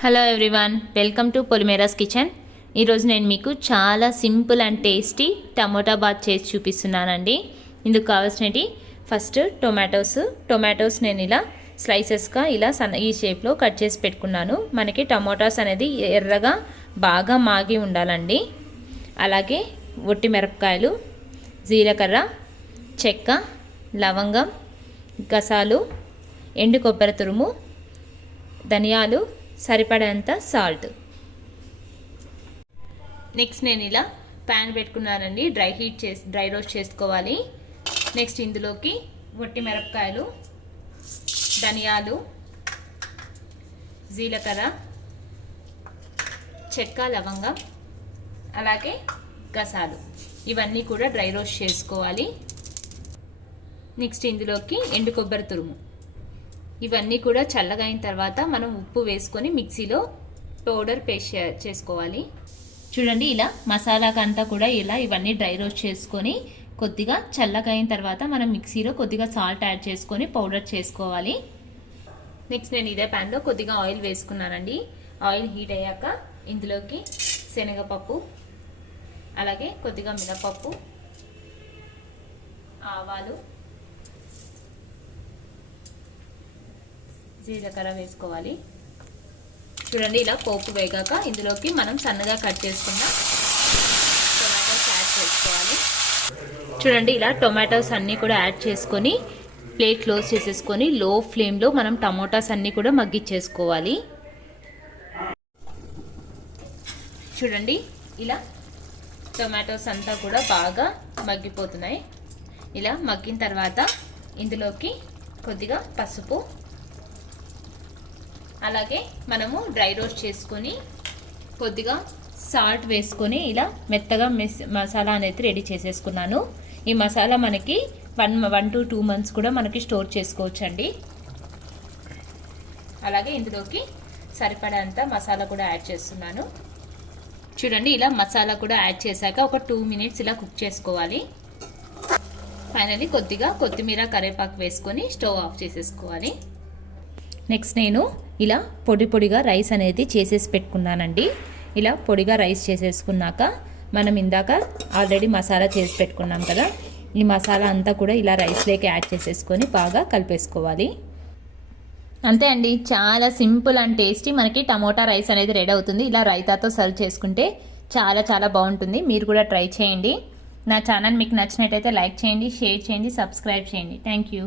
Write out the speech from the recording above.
Hello everyone, welcome to పొలిమేరాస్ kitchen. ఈరోజు నేను మీకు చాలా simple and tasty tomato bath చేసి చూపిస్తున్నానండి. ఇందుకు కావాల్సినవి ఫస్ట్ టొమాటోస్ నేను ఇలా స్లైసెస్గా ఇలా ఈ షేప్లో కట్ చేసి పెట్టుకున్నాను. మనకి టమోటాస్ అనేది ఎర్రగా బాగా మాగి ఉండాలండి. అలాగే ఒట్టి మిరపకాయలు, జీలకర్ర, చెక్క, లవంగం, గసాలు, ఎండు కొబ్బరి తురుము, ధనియాలు, సరిపడేంత సాల్ట్. నెక్స్ట్ నేను ఇలా ప్యాన్ పెట్టుకున్నానండి. డ్రై రోస్ట్ చేసుకోవాలి. నెక్స్ట్ ఇందులోకి వట్టి మిరపకాయలు, ధనియాలు, జీలకర్ర, చెక్క, లవంగం, అలాగే గసాలు ఇవన్నీ కూడా డ్రై రోస్ట్ చేసుకోవాలి. నెక్స్ట్ ఇందులోకి ఎండు కొబ్బరి తురుము. ఇవన్నీ కూడా చల్లగా అయిన తర్వాత మనం ఉప్పు వేసుకొని మిక్సీలో పౌడర్ పేస్ట్ చేసుకోవాలి. చూడండి, ఇలా మసాలాకంతా కూడా ఇలా ఇవన్నీ డ్రై రోస్ట్ చేసుకొని కొద్దిగా చల్లగా అయిన తర్వాత మనం మిక్సీలో కొద్దిగా సాల్ట్ యాడ్ చేసుకొని పౌడర్ చేసుకోవాలి. నెక్స్ట్ నేను ఇదే ప్యాన్లో కొద్దిగా ఆయిల్ వేసుకున్నానండి. ఆయిల్ హీట్ అయ్యాక ఇందులోకి శనగపప్పు, అలాగే కొద్దిగా మినపప్పు, ఆవాలు, జీలకర్ర వేసుకోవాలి. చూడండి, ఇలా పోపు వేగాక ఇందులోకి మనం సన్నగా కట్ చేసుకున్న టొమాటోస్ యాడ్ చేసుకోవాలి. చూడండి, ఇలా టొమాటోస్ అన్నీ కూడా యాడ్ చేసుకొని ప్లేట్ క్లోజ్ చేసేసుకొని లో ఫ్లేమ్లో మనం టమోటాస్ అన్నీ కూడా మగ్గిచ్చేసుకోవాలి. చూడండి, ఇలా టొమాటోస్ అంతా కూడా బాగా మగ్గిపోతున్నాయి. ఇలా మగ్గిన తర్వాత ఇందులోకి కొద్దిగా పసుపు, అలాగే మనము డ్రై రోస్ట్ చేసుకొని కొద్దిగా సాల్ట్ వేసుకొని ఇలా మెత్తగా మసాలా అనేది రెడీ చేసేసుకున్నాను. ఈ మసాలా మనకి 1 to 2 months కూడా మనకి స్టోర్ చేసుకోవచ్చండి. అలాగే ఇందులోకి సరిపడంత మసాలా కూడా యాడ్ చేస్తున్నాను. చూడండి, ఇలా మసాలా కూడా యాడ్ చేశాక ఒక 2 minutes ఇలా కుక్ చేసుకోవాలి. ఫైనల్లీ కొద్దిగా కొత్తిమీర, కరివేపాకు వేసుకొని స్టవ్ ఆఫ్ చేసేసుకోవాలి. నెక్స్ట్ నేను ఇలా పొడిగా రైస్ అనేది చేసేసి పెట్టుకున్నానండి. ఇలా పొడిగా రైస్ చేసేసుకున్నాక మనం ఇందాక ఆల్రెడీ మసాలా చేసి పెట్టుకున్నాం కదా, ఈ మసాలా అంతా కూడా ఇలా రైస్లోకి యాడ్ చేసేసుకొని బాగా కలిపేసుకోవాలి. అంతే అండి, చాలా సింపుల్ అండ్ టేస్టీ మనకి టమోటా రైస్ అనేది రెడీ అవుతుంది. ఇలా రైతాతో సర్వ్ చేసుకుంటే చాలా చాలా బాగుంటుంది. మీరు కూడా ట్రై చేయండి. నా ఛానల్ మీకు నచ్చినట్టయితే లైక్ చేయండి, షేర్ చేయండి, సబ్స్క్రైబ్ చేయండి. Thank you.